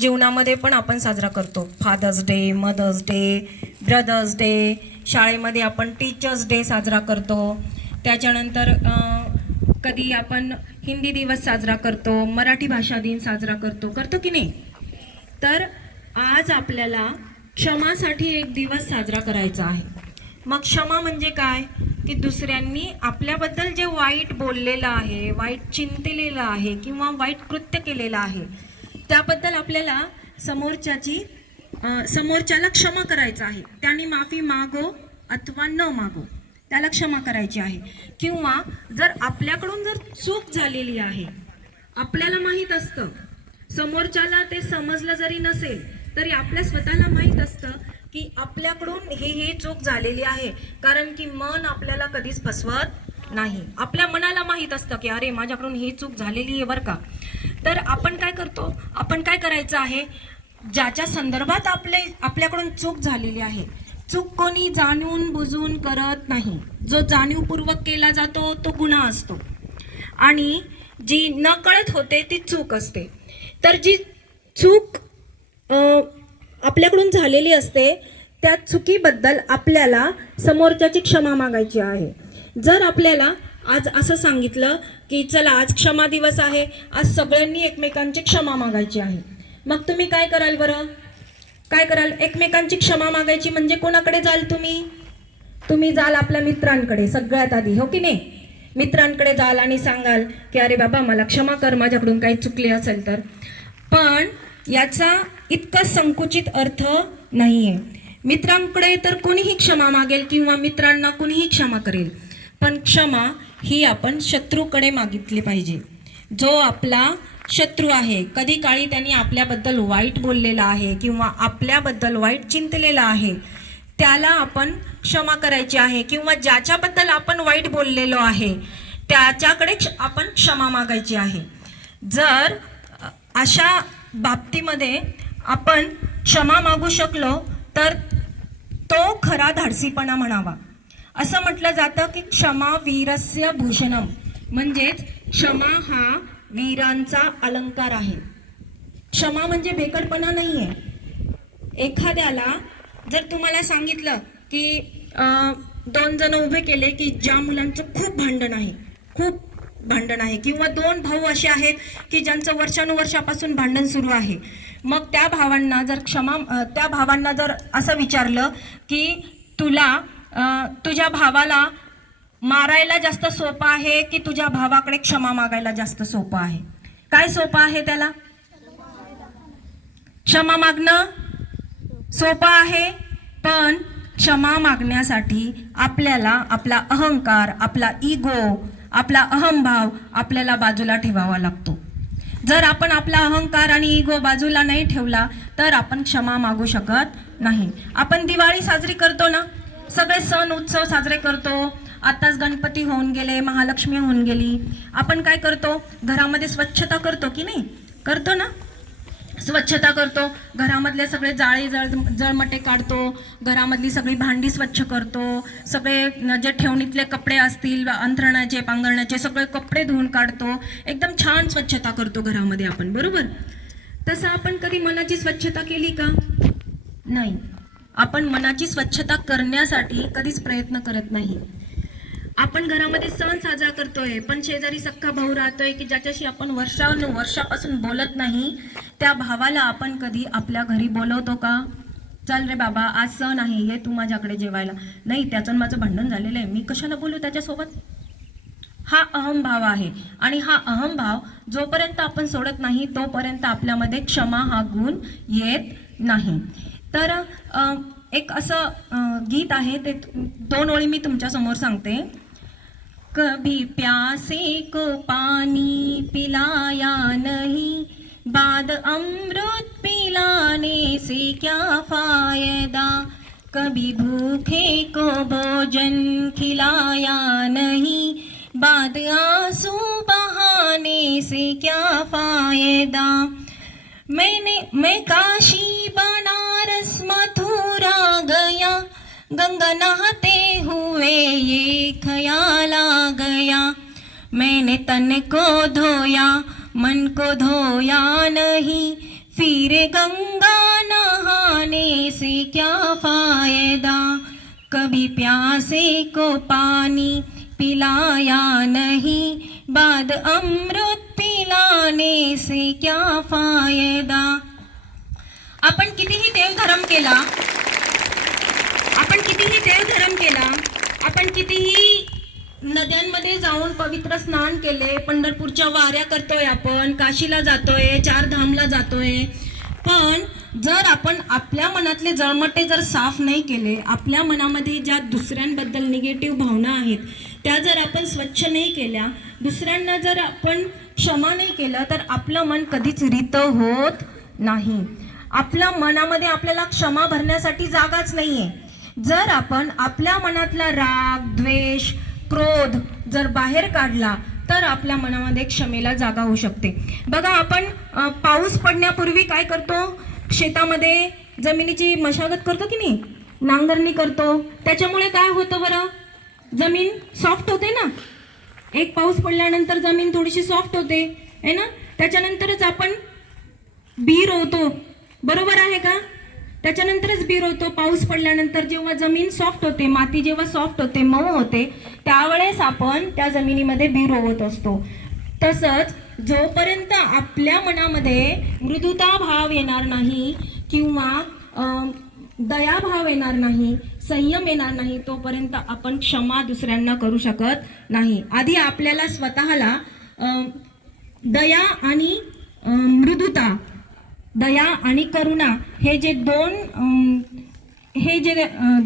जीवनामध्ये पण आपण साजरा करतो. Father's day, mother's day, brother's day, शाळेमध्ये आपण टीचर्स डे साजरा करतो. त्याच्यानंतर कधी आपण हिंदी दिवस साजरा करतो, मराठी भाषा दिन साजरा करतो की नाही. तर आज आपल्याला क्षमासाठी एक दिवस साजरा करायचा आहे. मग क्षमा म्हणजे काय, की दुसऱ्यांनी आपल्याबद्दल जे वाईट बोललेलं आहे, वाईट चिंतलेलं आहे किंवा वाईट कृत्य केलेलं आहे, त्याबद्दल आपल्याला समोरच्याला क्षमा करायचं आहे. त्याने माफी मागो अथवा न मागो, त्याला क्षमा करायची आहे. किंवा जर आपल्याकडून जर चूक झालेली आहे, आपल्याला माहीत असतं, समोरच्याला ते समजलं जरी नसेल तरी आपल्या स्वतःला माहीत असतं की आपल्याकडून ही चूक झालेली आहे. कारण की मन आपल्याला कधीच फसवत नाही. आपल्या मनाला माहीत असतं की अरे माझ्याकडून ही चूक झालेली आहे बरं का. तर आपण काय करतो, आपण काय करायचं आहे, ज्याच्या संदर्भात आपल्याकडून चूक झालेली आहे, चूक कोणी जाणून बुजून करत नाही. जो जाणीवपूर्वक केला जातो तो गुन्हा असतो आणि जी नकळत होते ती चूक असते. तर जी चूक आपल्याकडून झालेली असते त्या चुकीबद्दल आपल्याला समोरच्याची क्षमा मागायची आहे. जर आपल्याला आज असं सांगितलं की चला आज क्षमा दिवस आहे, आज सगळ्यांनी एकमेकांची क्षमा मागायची आहे, मग तुम्ही काय कराल बरं, काय कराल? एकमेकांची क्षमा मागायची म्हणजे कोणाकडे जाल तुम्ही जाल आपल्या मित्रांकडे सगळ्यात आधी, हो की नाही. मित्रांकडे जाल आणि सांगाल की अरे बाबा मला क्षमा कर, माझ्याकडून काही चुकले असेल तर. पण याचा इतका संकुचित अर्थ नाहीये. मित्रांकडे तर कोणीही क्षमा मागेल किंवा मित्रांना कोणीही क्षमा करेल, पण क्षमा ही आपण शत्रूकडे मागितली पाहिजे. जो आपला शत्रू आहे, कधी काळी त्यांनी आपल्याबद्दल वाईट बोललेला आहे किंवा आपल्याबद्दल वाईट चिंतलेला आहे, त्याला आपण क्षमा करायची आहे. किंवा ज्याच्याबद्दल आपण वाईट बोललेलो आहे त्याच्याकडे आपण क्षमा मागायची आहे. जर अशा बाबतीमध्ये आपण क्षमा मागू शकलो तर तो खरा धाडसीपणा म्हणावा. असं म्हटलं जातं की क्षमा वीरस्य भूषणम, म्हणजेच क्षमा हा वीरांचा अलंकार आहे. क्षमा म्हणजे बेकडपणा नाहीये. एखाद्याला जर तुम्हाला सांगितलं की 2 जण उभे केले की ज्या मुलांचं खूप भांडण आहे किंवा 2 भाऊ असे आहेत की ज्यांचं वर्षानुवर्षापासून भांडण सुरू आहे, मग त्या भावांना जर असं विचारलं की तुझ्या भावाला मारायला जास्त सोपं आहे की तुझ्या भावाकडे क्षमा मागायला जास्त सोपं आहे, काय सोपं आहे त्याला? क्षमा मागणं सोपं आहे. पण क्षमा मागण्यासाठी आपल्याला आपला अहंकार, आपला इगो, आपला अहंभाव आपल्याला बाजूला ठेवावा लागतो. जर आपण आपला अहंकार आणि इगो बाजूला नाही ठेवला तर आपण क्षमा मागू शकत नाही. आपण दिवाळी साजरी करतो ना, सगळे सण उत्सव साजरे करतो. आताच गणपती होऊन गेले, महालक्ष्मी होऊन गेली. आपण काय करतो, घरामध्ये स्वच्छता करतो की नाही, करतो ना, स्वच्छता करतो. घरामधले सगळे जळमटे काढतो, घरामधली सगळी भांडी स्वच्छ करतो, सगळे जे ठेवणीतले कपडे असतील, अंथरणाचे पांघरणाचे सगळे कपडे धुवून काढतो, एकदम छान स्वच्छता करतो घरामध्ये आपण, बरोबर. तसं आपण कधी मनाची स्वच्छता केली का? नाही. आपण मनाची स्वच्छता करण्यासाठी कधीच प्रयत्न करत नाही. आपण घरामध्ये सण साजरा करतोय पण शेजारी सख्खा भाऊ राहतोय की ज्याच्याशी आपण वर्षापासून बोलत नाही, त्या भावाला आपण कधी आपल्या घरी बोलवतो का? चल रे बाबा आज सण आहे, हे तू माझ्याकडे जेवायला. नाही, त्याचं माझं भांडण झालेलं आहे, मी कशाला बोलू त्याच्यासोबत. हा अहंभाव आहे आणि हा अहंभाव जोपर्यंत आपण सोडत नाही तोपर्यंत आपल्यामध्ये क्षमा हा गुण येत नाही. तर एक असं गीत आहे, ते 2 ओळी मी तुमच्या समोर सांगते. कभी प्यासे को पानी पिलाया नहीं, बाद अमृत पिलाने से क्या फायदा. कभी भूखे को भोजन खिलाया नहीं, बाद आंसू बहाने से क्या फायदा. मैं काशी बनारस मथुरा गया, गंगा नहाते हुए ये ख्याल आ गया. मैंने तन को धोया मन को धोया नहीं, फिर गंगा नहाने से क्या फायदा, कभी प्यासे को पानी पिलाया नहीं, बाद अमृत पिलाने से क्या फायदा। आपण कितीही देवधर्म केला, आपण कितीही नद्यांमध्ये जाऊन पवित्र स्नान केले, पंढरपूरच्या वाऱ्या करतोय, आपण काशीला जातोय, चारधामला जातोय, पण जर आपण आपल्या मनातले जळमटे जर साफ नाही केले, आपल्या मनामध्ये ज्या दुसऱ्यांबद्दल निगेटिव्ह भावना आहेत त्या जर आपण स्वच्छ नाही केल्या, दुसऱ्यांना जर आपण क्षमा नाही केलं, तर आपलं मन कधीच रित होत नाही. आपल्या मनामध्ये आपल्याला क्षमा भरण्यासाठी जागाच नाहीये. जर आपण आपल्या मनातला राग, द्वेष, क्रोध जर बाहेर काढला तर आपल्या मनामध्ये क्षमेला जागा होऊ शकते. बघा, आपण पाऊस पडण्यापूर्वी काय करतो, शेतामध्ये जमिनीची मशागत करतो की नाही, नांगरणी करतो. त्याच्यामुळे काय होतं बरं, जमीन सॉफ्ट होते ना. एक पाऊस पडल्यानंतर जमीन थोडीशी सॉफ्ट होते है ना. त्याच्यानंतरच आपण बी रोवतो, बरोबर आहे का. त्याच्यानंतरच बी रोवतो. पाऊस पडल्यानंतर जेव्हा जमीन सॉफ्ट होते, माती जेव्हा सॉफ्ट होते, मऊ होते, त्यावेळेस आपण त्या जमिनीमध्ये बी रोवत असतो. तसंच जोपर्यंत आपल्या मनामध्ये मृदुता भाव येणार नाही किंवा दयाभाव येणार नाही, संयम येणार नाही, तोपर्यंत आपण क्षमा दुसऱ्यांना करू शकत नाही. आधी आपल्याला स्वतःला दया आणि मृदुता, दया आणि करुणा हे जे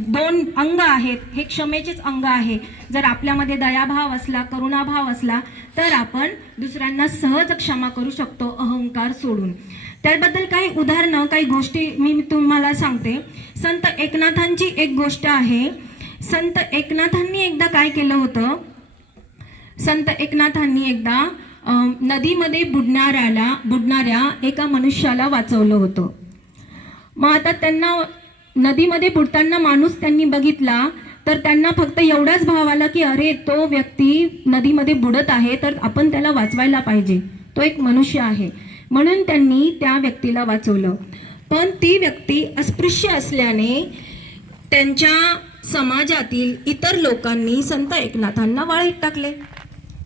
दोन अंग आहेत, हे क्षमेचेच अंग आहे. जर आपल्यामध्ये दयाभाव असला, करुणाभाव असला, तर आपण दुसऱ्यांना सहज क्षमा करू शकतो, अहंकार सोडून. त्याबद्दल काही उदाहरणं, काही गोष्टी मी तुम्हाला सांगते. संत एकनाथांची एक गोष्ट आहे. संत एकनाथांनी एकदा काय केलं होतं, संत एकनाथांनी एकदा नदीमध्ये बुडणाऱ्या एका मनुष्याला वाचवलं होतं. मग आता त्यांना नदीमध्ये बुडताना माणूस त्यांनी बघितला, तर त्यांना फक्त एवढाच भाव आला की अरे, तो व्यक्ती नदीमध्ये बुडत आहे, तर आपण त्याला वाचवायला पाहिजे, तो एक मनुष्य आहे. म्हणून त्यांनी त्या व्यक्तीला वाचवलं. पण ती व्यक्ती अस्पृश्य असल्याने त्यांच्या समाजातील इतर लोकांनी संत एकनाथांना वाळीत टाकले.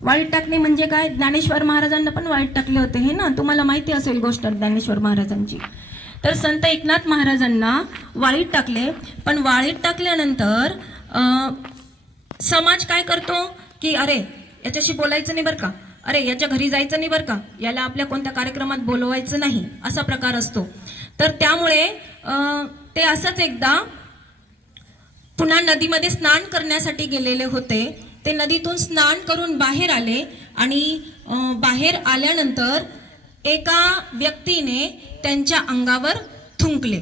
वाळीत टाकणे म्हणजे काय, ज्ञानेश्वर महाराजांना पण वाळीत टाकले होते हे ना, तुम्हाला माहिती असेल गोष्ट ज्ञानेश्वर महाराजांची. तर संत एकनाथ महाराजांना वाळीत टाकले. पण वाळीत टाकल्यानंतर समाज काय करतो की अरे, याच्याशी बोलायचं नाही बरं का, अरे याच्या घरी जायचं नाही बरं का, याला आपल्या कोणत्या कार्यक्रमात बोलवायचं नाही, असा प्रकार असतो. तर त्यामुळे ते असंच एकदा पुन्हा नदीमध्ये स्नान करण्यासाठी गेलेले होते. ते नदीतून स्नान करून बाहेर आले आणि बाहेर आल्यानंतर एका व्यक्तीने त्यांच्या अंगावर थुंकले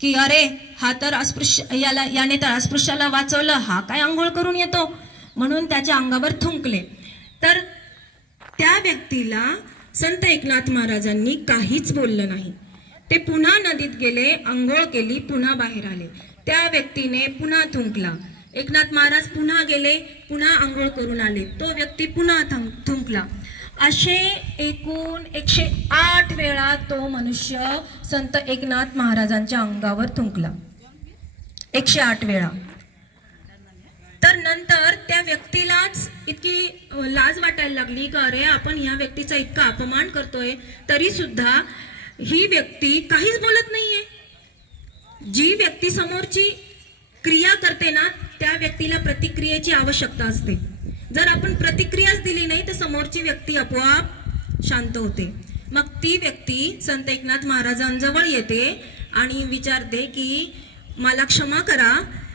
की अरे, हा तर अस्पृश्य, याने तर अस्पृश्याला वाचवलं, हा काय आंघोळ करून येतो, म्हणून त्याच्या अंगावर थुंकले. तर त्या व्यक्तीला संत एकनाथ महाराजांनी काहीच बोललं नाही. ते पुन्हा नदीत गेले, आंघोळ केली, पुन्हा बाहेर आले. त्या व्यक्तीने पुन्हा थुंकला. एकनाथ महाराज पुन्हा गेले, पुन्हा आंघोळ करून आले, तो व्यक्ती पुन्हा थुंकला. असे एकूण 108 वेळा तो मनुष्य संत एकनाथ महाराजांच्या अंगावर थुंकला, 108 वेळा. तर नंतर त्या व्यक्तीलाच इतकी लाज वाटायला लागली की अरे, आपण ह्या व्यक्तीचा इतका अपमान करतोय, तरी सुद्धा ही व्यक्ती काहीच बोलत नाहीये. जी व्यक्ती समोरची क्रिया करते ना, त्या व्यक्तीला प्रतिक्रियेची आवश्यकता असते. जर आपण प्रतिक्रियाच दिली नाही तर समोरची व्यक्ती आपोआप शांत होते. मग ती व्यक्ती संत एकनाथ महाराजांजवळ येते आणि विचारते की मला क्षमा करा,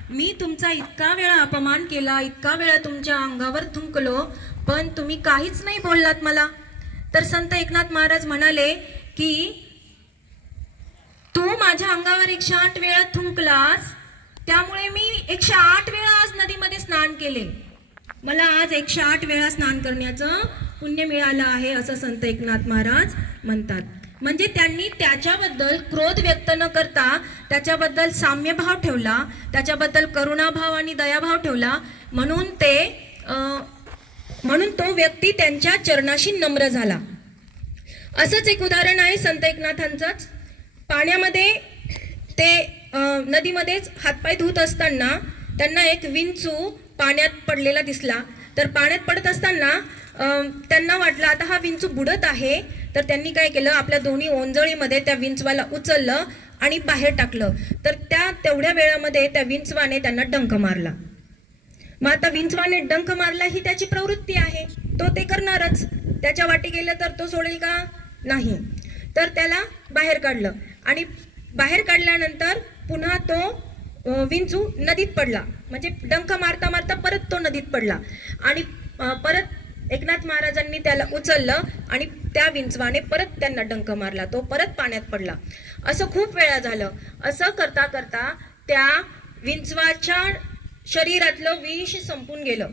मी तुमचा इतका वेळा अपमान केला, इतका वेळा तुमच्या अंगावर थुंकलो, पण तुम्ही काहीच नाही बोललात मला. तर संत एकनाथ महाराज म्हणाले की तू माझ्या अंगावर 108 वेळा थुंकलास, त्यामुळे मी 108 वेळा आज नदीमध्ये स्नान केले, मला आज 108 वेळा स्नान करण्याचं पुण्य मिळालं आहे, असं संत एकनाथ महाराज म्हणतात. म्हणजे त्यांनी त्याच्याबद्दल क्रोध व्यक्त न करता त्याच्याबद्दल साम्यभाव ठेवला, त्याच्याबद्दल करुणाभाव आणि दयाभाव ठेवला. म्हणून तो व्यक्ती त्यांच्या चरणाशी नम्र झाला. असंच एक उदाहरण आहे संत एकनाथांचंच. पाण्यामध्ये ते नदीमध्येच हातपाय धुत असताना त्यांना एक विंचू पाण्यात पडलेला दिसला. तर पाण्यात पडत असताना त्यांना वाटलं आता हा विंचू बुडत आहे. तर त्यांनी काय केलं, आपल्या दोन्ही ओंजळीमध्ये त्या विंचवाला उचललं आणि बाहेर टाकलं. तर तेवढ्या वेळामध्ये त्या विंचवाने त्यांना डंख मारला. मग आता विंचवाने डंख मारला ही त्याची प्रवृत्ती आहे, तो ते करणारच. त्याच्या वाटी गेलं तर तो सोडेल का? नाही. तर त्याला बाहेर काढलं आणि बाहेर काढल्यानंतर पुन्हा तो विंचू नदीत पडला. म्हणजे डंख मारता मारता परत तो नदीत पडला आणि परत एकनाथ महाराजांनी त्याला उचललं आणि त्या विंचवाने परत त्यांना डंख मारला, तो परत पाण्यात पडला. असं खूप वेळा झालं. असं करता करता त्या विंचवाच्या शरीरातलं विष संपून गेलं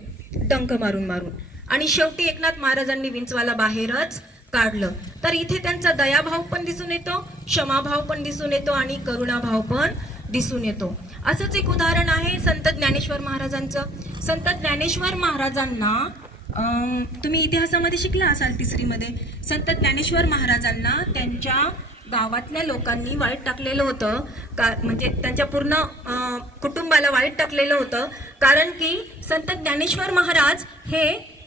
डंख मारून मारून आणि शेवटी एकनाथ महाराजांनी विंचवाला बाहेरच काढलं. तर इथे त्यांचा दयाभाव पण दिसून येतो, क्षमाभाव पण दिसून येतो आणि करुणाभाव पण दिसून येतो. असंच एक उदाहरण आहे संत ज्ञानेश्वर महाराजांचं. संत ज्ञानेश्वर महाराजांना तुम्ही इतिहासामध्ये शिकला असाल 3री मध्ये. संत ज्ञानेश्वर महाराजांना त्यांच्या गावातल्या लोकांनी वाईट टाकलेलं होतं, म्हणजे त्यांच्या पूर्ण कुटुंबाला वाईट टाकलेलं होतं. कारण की संत ज्ञानेश्वर महाराज हे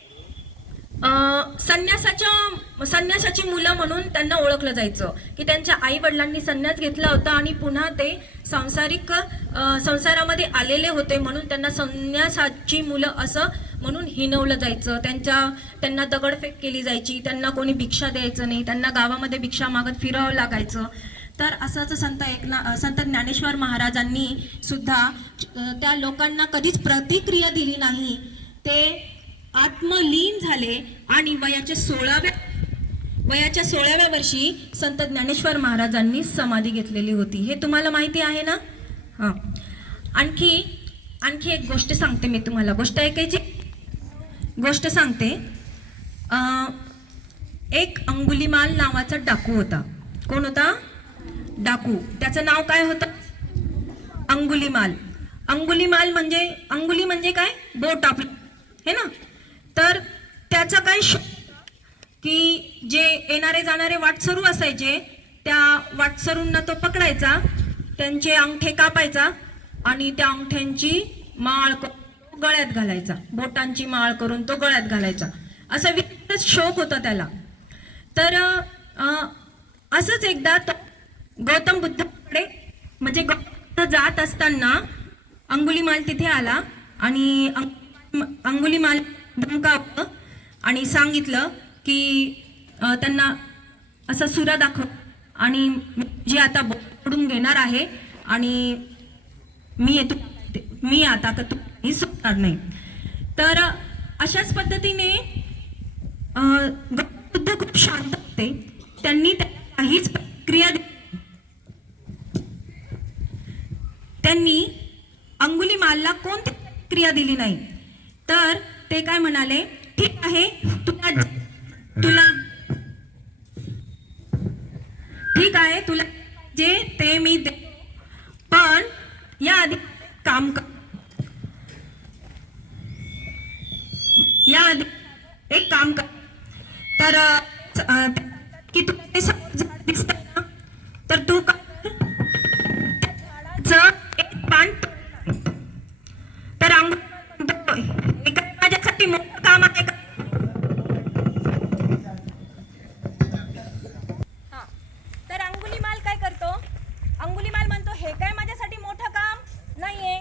संन्यासाची मुलं म्हणून त्यांना ओळखलं जायचं, की त्यांच्या आई वडिलांनी संन्यास घेतला होता आणि पुन्हा ते संसारामध्ये आलेले होते म्हणून त्यांना संन्यासाची मुलं असं म्हणून हिणवलं जायचं. त्यांना दगडफेक केली जायची, त्यांना कोणी भिक्षा द्यायचं नाही, त्यांना गावामध्ये भिक्षा मागत फिरावं लागायचं. तर असंच संत ज्ञानेश्वर महाराजांनी सुद्धा त्या लोकांना कधीच प्रतिक्रिया दिली नाही. ते आत्मलीन झाले आणि वयाच्या 16व्या वर्षी संत ज्ञानेश्वर महाराजांनी समाधी घेतलेली होती. हे तुम्हाला माहिती आहे ना? हां. आणखी एक गोष्ट सांगते मी तुम्हाला. गोष्ट ऐकायची? गोष्ट सांगते. एक अंगुलीमाल नावाचा डाकू होता. कोण होता? डाकू. त्याचं नाव काय होतं? अंगुलीमाल. अंगुली म्हणजे काय? बोट आपली, हे ना. तर त्याचा काय की जे येणारे जाणारे वाटसरू असायचे त्या वाटसरूंना तो पकडायचा, त्यांचे अंगठे कापायचा आणि त्या अंगठ्यांची माळ गळ्यात घालायचा, बोटांची माळ करून तो गळ्यात घालायचा. असा विचित्रच शौक होता त्याला. तर असंच एकदा गौतम बुद्धाकडे म्हणजे गौतम जात असताना अंगुलीमाल तिथे आला आणि अंगुलीमाल धमकावलं आणि सांगितलं की त्यांना असा सुरा दाखव आणि जे आता बोडून घेणार आहे आणि मी आता तुम्ही सुटणार नाही. तर अशाच पद्धतीने बुद्ध खूप शांत होते. त्यांनी काहीच प्रतिक्रिया त्यांनी अंगुलीमालला कोणती प्रतिक्रिया दिली नाही. तर ते काय म्हणाले, ठीक आहे तुला जे ते मी दे, पण या आधी काम कर, या आधी एक काम कर. तर की तुला ते झाड दिसतंय ना, तर तू एक पान. तर माझ्यासाठी मोठं काम आहे का? तर अंगुलीमाल काय करतो? अंगुलीमाल म्हणतो हे काय माझ्यासाठी मोठं काम नाहीये.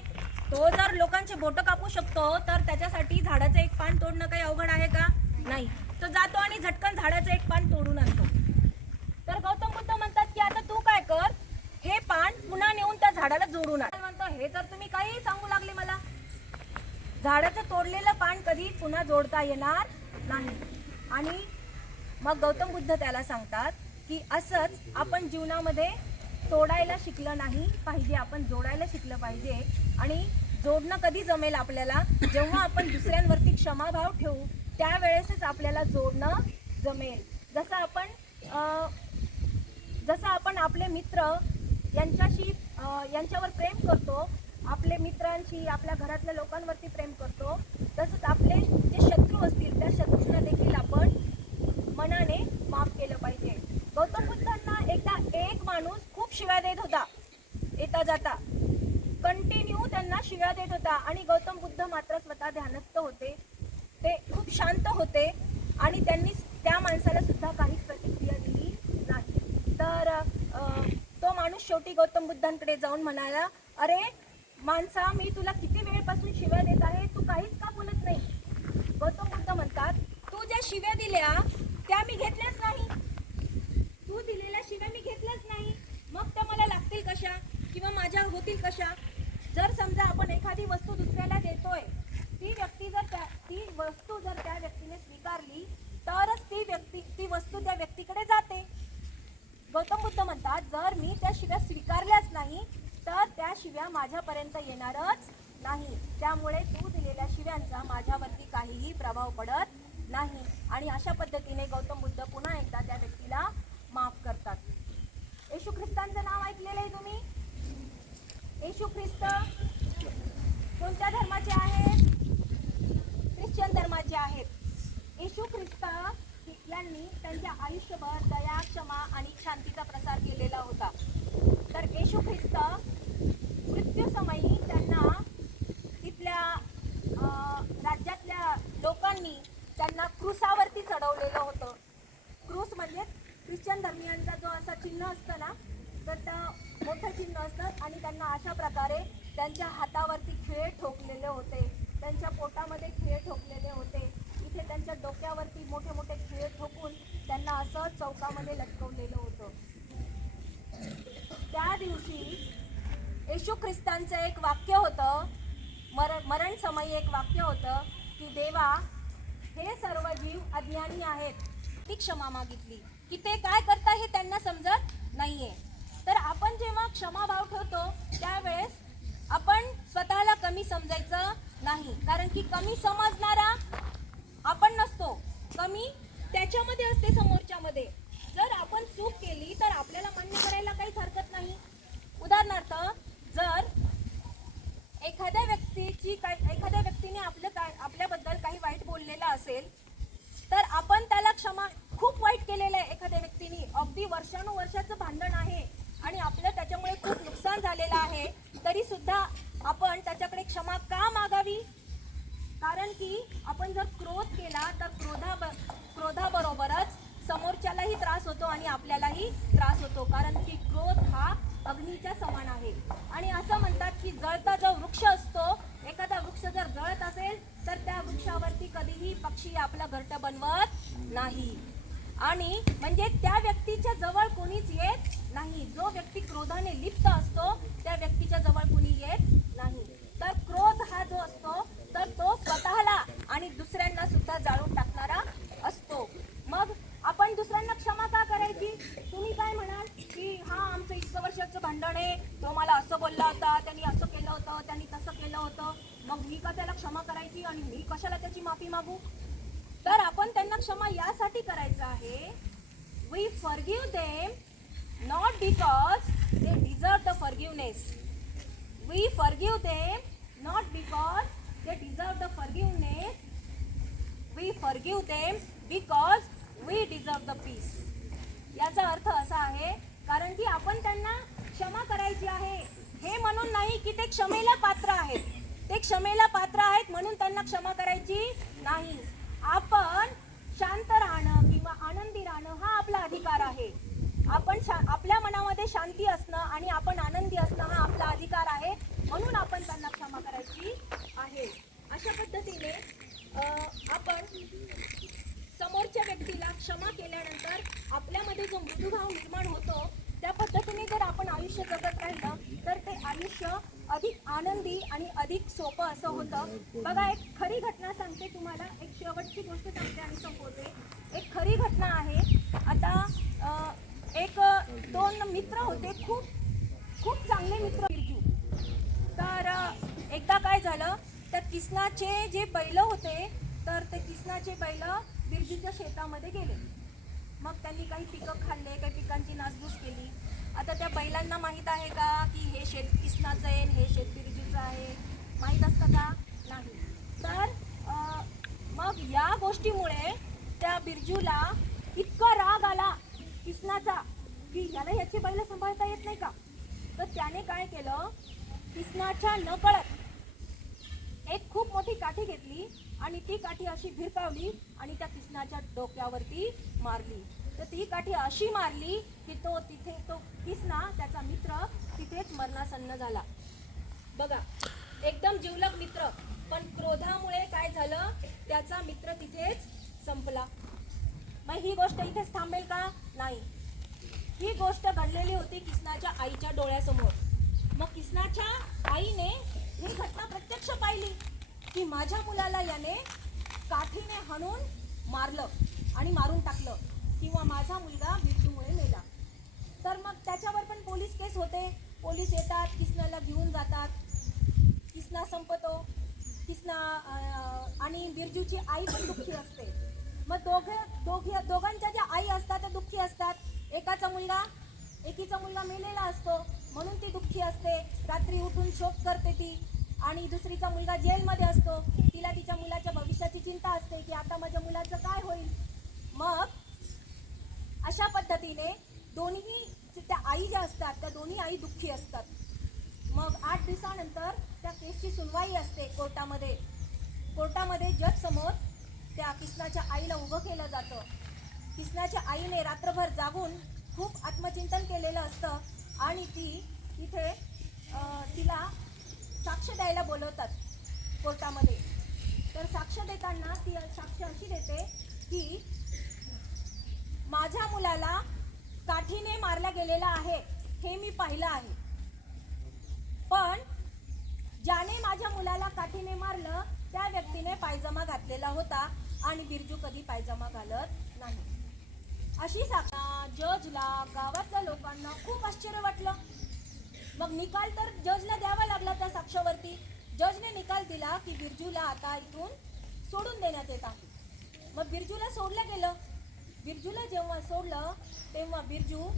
तो जर लोकांचे बोट कापू शकतो तर त्याच्यासाठी झाडाचं एक पान तोडणं काही अवघड आहे का? नाही. तो जातो आणि झटकन झाडाचं एक पान तोडून आणतो. तर गौतम बुद्ध म्हणतात की आता तू काय कर, हे पान पुन्हा नेऊन त्या झाडाला जोडून आण. म्हणतो हे तर तुम्ही काही सांगू लागले मला, झाडाचं तोडलेलं पान कधी पुन्हा जोडता येणार नाही. आणि मग गौतम बुद्ध त्याला सांगतात की असंच आपण जीवनामध्ये तोडायला शिकलं नाही पाहिजे, आपण जोडायला शिकलं पाहिजे. आणि जोडणं कधी जमेल आपल्याला, जेव्हा आपण दुसऱ्यांवरती क्षमाभाव ठेवू त्यावेळेसच आपल्याला जोडणं जमेल. जसं आपण आपले मित्र यांच्यावर प्रेम करतो, आपले मित्रांशी आपल्या घरातल्या लोकांवरती प्रेम करतो, तसंच आपले जे शत्रू असतील त्या शत्रूंना देखील आपण मनाने माफ केलं पाहिजे. गौतम बुद्धांना एकदा एक माणूस खूप शिव्या देत होता, येता जाता कंटिन्यू त्यांना शिव्या देत होता. आणि गौतम बुद्ध मात्र स्वतः ध्यानस्थ होते, ते खूप शांत होते आणि त्यांनी त्या माणसाला सुद्धा काहीच प्रतिक्रिया दिली नाही. तर तो माणूस शेवटी गौतम बुद्धांकडे जाऊन म्हणाला, अरे माणसा, मी तुला किती वेळपासून शिव्या देत आहे, तू काहीच का बोलत नाही? गौतम बुद्ध म्हणतात, तू ज्या शिव्या दिल्या त्या मी घेतल्याच नाही, तू दिलेल्या शिव्या मी घेतल्याच नाही, मग त्या मला लागतील कशा किंवा माझ्या होतील कशा? जर समजा आपण एखादी वस्तू दुसऱ्याला देतोय, ती वस्तू जर त्या व्यक्तीने स्वीकारली तरच ती वस्तू त्या व्यक्तीकडे जाते. गौतम बुद्ध म्हणतात, जर मी त्या शिव्या स्वीकारल्याच नाही तर त्या शिव्या माझ्यापर्यंत येणारच नाही. त्यामुळे तू दिलेल्या शिव्यांचा माझ्यावरती काहीही प्रभाव पडत नाही. आणि अशा पद्धतीने गौतम बुद्ध पुन्हा एकदा त्या व्यक्तीला माफ करतात. येशू ख्रिस्तांचं नाव ऐकलेलं आहे तुम्ही? येशू ख्रिस्त कोणत्या धर्माचे आहेत? ख्रिश्चन धर्माचे आहेत. येशू ख्रिस्त यांनी त्यांच्या आयुष्यभर दया, क्षमा आणि शांतीचा प्रसार केलेला होता. तर येशू ख्रिस्त मृत्यूसमयी त्यांना तिथल्या राज्यातल्या लोकांनी त्यांना क्रूसावरती चढवलेलं होतं. क्रूस म्हणजे ख्रिश्चन धर्मियांचा जो असा चिन्ह असतं ना, तर ते मोठं चिन्ह असतं आणि त्यांना अशा प्रकारे त्यांच्या हातावरती खिळे ठोकलेले होते, त्यांच्या पोटामध्ये खिळे ठोकलेले होते, इथे त्यांच्या डोक्यावरती मोठे मोठे खिळे ठोकून त्यांना असं चौकामध्ये लटकवलेलं होतं. त्या दिवशी येशू ख्रिस्तांचं एक वाक्य होतं, मरण समयी एक वाक्य होतं की देवा, हे सर्व जीव अज्ञानी आहेत. ती क्षमा मागितली की ते काय करता हे त्यांना समजत नाहीये. तर आपण जेव्हा क्षमाभाव ठेवतो त्यावेळेस आपण स्वतःला कमी समजायचं नाही, कारण की कमी समजणारा आपण नसतो, कमी त्याच्यामध्ये असते समोरच्यामध्ये. जर आपण चूक केली तर आपल्याला मान्य करायला काहीच हरकत नाही. उदाहरणार्थ, जर एखाद्या व्यक्तीने आपल्याबद्दल काही वाईट बोललेलं असेल तर आपण त्याला क्षमा, खूप वाईट केलेलं आहे एखाद्या व्यक्तीने, अगदी वर्षानुवर्षाचं भांडण आहे आणि आपलं त्याच्यामुळे खूप नुकसान झालेलं आहे, तरी सुद्धा आपण त्याच्याकडे क्षमा का मागावी? कारण की आपण जर क्रोध केला तर क्रोधाबरोबरच समोरच्यालाही त्रास होतो आणि आपल्यालाही त्रास होतो, कारण की क्रोध हा अग्नीच्या समान आहे. आणि असं म्हणतात की जळता जो वृक्ष असतो, एखादा वृक्ष जर जळत असेल तर त्या वृक्षावरती कधीही पक्षी आपलं घरटं बनवत नाही. आणि म्हणजे त्या व्यक्तीच्या जवळ कोणीच येत नाही. जो व्यक्ती क्रोधाने लिप्त असतो त्या व्यक्तीच्या जवळ कोणी येत नाही. तर क्रोध हा जो असतो तर तो स्वतःला आणि दुसऱ्यांना सुद्धा जाळून टाकणारा असतो. मग आपण दुसऱ्यांना क्षमा का करायची? तुम्ही काय म्हणाल की हा आमचं इतकं वर्षाचं भांडण आहे, तो मला असं बोलला होता, त्यांनी असं केलं होतं, त्यांनी तसं केलं होतं, मग मी का त्याला क्षमा करायची आणि मी कशाला त्याची माफी मागू? तर आपण त्यांना क्षमा यासाठी करायचं आहे, we forgive them not because they deserve the forgiveness. We forgive them not because they deserve the forgiveness. We forgive them because we deserve the peace. याचा अर्थ असा आहे, कारण की आपण त्यांना क्षमा करायची आहे हे म्हणून नाही की ते क्षमेला पात्र आहेत, ते क्षमेला पात्र आहेत म्हणून त्यांना क्षमा करायची नाही. आपण शांत राहणं किंवा आनंदी राहणं हा आपला अधिकार आहे. आपण आपल्या मनामध्ये शांती असणं आणि आपण आनंदी असणं हा आपला अधिकार आहे, म्हणून आपण त्यांना क्षमा करायची आहे. अशा पद्धतीने आपण समोरच्या व्यक्तीला क्षमा केल्यानंतर आपल्यामध्ये जो मृदुभाव निर्माण होतो, त्या पद्धतीने जर आपण आयुष्य जगत राहिलं तर ते आयुष्य अधिक आनंदी आणि अधिक सोपं असं होतं. बघा, एक खरी घटना सांगते तुम्हाला, एक शेवटची गोष्ट सांगते आणि संपवते. एक खरी घटना आहे. आता एक दोन मित्र होते, खूप चांगले मित्र, बिरजू. तर एकदा काय झालं, तर किसनाचे जे बैल होते तर ते किसनाचे बैल बिरजूच्या शेतामध्ये गेले. मग त्यांनी काही पिकं खाल्ले, काही पिकांची नासधूस केली. आता त्या बैलांना माहीत आहे का की हे शेत किसनाचं आहे, हे शेत बिरजूचं आहे? माहीत असतं का? नाही. तर मग या गोष्टीमुळे त्या बिरजूला इतका राग आला किसनाचा की याला याची बैल सांभाळता येत नाही का. तर त्याने काय केलं, किसनाच्या नकळत एक खूप मोठी काठी घेतली आणि ती काठी अशी भिरकावली आणि त्या किसनाच्या डोक्यावरती मारली. तर ती काठी अशी मारली की तो किसना त्याचा मित्र तिथेच मरणासन्न झाला. बघा, एकदम जिवलग मित्र, पण क्रोधामुळे काय झालं, त्याचा मित्र तिथेच संपला. मग ही गोष्ट इथेच थांबेल का? नाही. ही गोष्ट घडलेली होती किसनाच्या आईच्या डोळ्यासमोर. मग किसनाच्या आईने ही घटना प्रत्यक्ष पाहिली की माझ्या मुलाला याने काठीने हाणून मारलं आणि मारून टाकलं, किंवा माझा मुलगा बिर्जूमुळे मेला. तर मग त्याच्यावर पण पोलीस केस होते. पोलीस येतात, किसनाला घेऊन जातात. किसना संपतो. किसना आणि बिरजूची आई पण दुःखी असते. मग दोघांच्या ज्या आई असतात त्या दुःखी असतात. एकीचा मुलगा मेलेला असतो म्हणून ती दुःखी असते. रात्री उठून शोक करते ती. आणि दुसरीचा मुलगा जेलमध्ये असतो. तिला तिच्या मुलाच्या भविष्याची चिंता असते की आता माझ्या मुलाचं काय होईल. मग अशा पद्धतीने दोन्ही त्या आई ज्या असतात त्या दोन्ही आई दुःखी असतात. मग 8 दिवसानंतर त्या केसची सुनवाई असते कोर्टामध्ये. जज समोर त्या किसनाच्या आईला उभं केलं जातं. किसनाच्या आईने रात्रभर जागून खूप आत्मचिंतन केलेलं असतं आणि ती तिथे तिला साक्ष द्यायला बोलवतात कोर्टामध्ये. तर साक्ष देताना ती साक्ष अशी देते की माझ्या मुलाला काठीने मारला गेलेला आहे हे मी पाहिलं आहे, पण ज्याने माझ्या मुलाला काठीने मारलं त्या व्यक्तीने पायजमा घातलेला होता आणि बिरजू कधी पायजमा घालत नाही. अशी साक्ष जजला, गावातल्या लोकांना खूप आश्चर्य वाटलं. मग निकाल तर जजला द्यावा लागला त्या साक्षावरती. जजने निकाल दिला की बिरजूला आता इथून सोडून देण्यात येत आहे. मग बिरजूला सोडलं गेलं. बिरजूला जेव्हा सोडलं तेव्हा बिरजू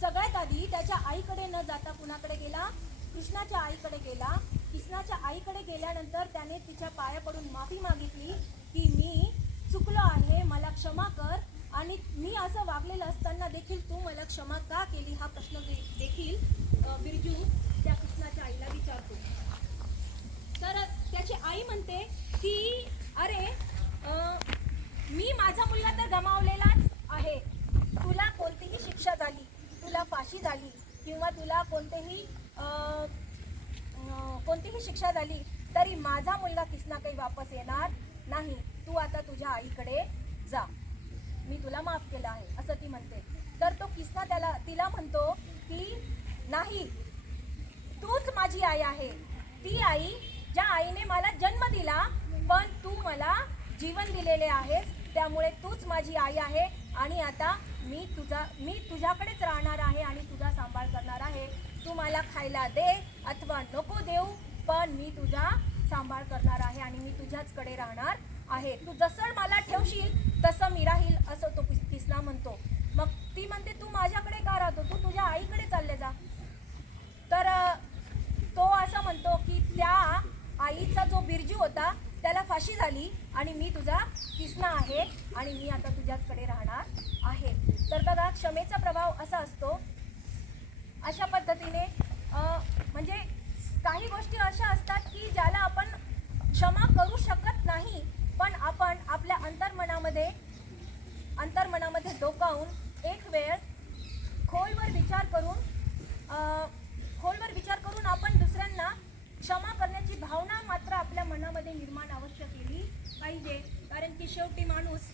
सगळ्यात आधी त्याच्या आईकडे न जाता कुणाकडे गेला, कृष्णाच्या आईकडे गेला. किसनाच्या आईकडे गेल्यानंतर त्याने तिच्या पाया पडून माफी मागितली की मी चुकलो आहे, मला क्षमा कर, आणि मी असं वागलेलं असताना देखील तू मला क्षमा का केली हा प्रश्न देखील बिरजू त्या कृष्णाच्या आईला विचारतो. तर त्याची आई म्हणते की अरे मी माझा मुलगा तर गमावलेलाच आहे. तुला कोणतीही शिक्षा झाली, तुला फाशी झाली किंवा तुला कोणतीही शिक्षा झाली तरी माझा मुलगा किसना काही वापस येणार नाही. तू आता तुझ्या आईकडे जा, मी तुला माफ केलं आहे असं ती म्हणते. तर तो किसना तिला म्हणतो की नाही, तूच माझी आई आहे. ती आई ज्या आईने मला जन्म दिला, पण तू मला जीवन दिलेले आहेस, त्यामुळे तूच माझी आई आहे आणि आता मी तुझ्याकडेच राहणार आहे आणि तुझा सांभाळ करणार आहे. तू मला खायला दे अथवा नको देऊ, पण मी तुझा सांभाळ करणार आहे आणि मी तुझ्याचकडे राहणार आहे. तू जसं मला ठेवशील तसं मी राहील असं तो किसना म्हणतो. मग ती म्हणते तू माझ्याकडे का राहतो, तू तुझ्या आईकडे चालले जा. तर तो असं म्हणतो की त्या आईचा जो बिरजू होता त्याला फाशी झाली आणि मी तुझा किसना आहे आणि मी आता तुझ्याचकडे राहणार आहे. तर बघा, क्षमेचा प्रभाव असा असतो. अशा पद्धतीने म्हणजे काही गोष्टी अशा असतात की ज्याला आपण क्षमा करू शकत नाही, पण आपण आपल्या अंतर्मनामध्ये डोकावून एक वेळ खोलवर विचार करून आपण दुसऱ्यांना क्षमा करण्याची भावना मात्र आपल्या मनामध्ये निर्माण अवश्य केली पाहिजे. कारण की शेवटी माणूस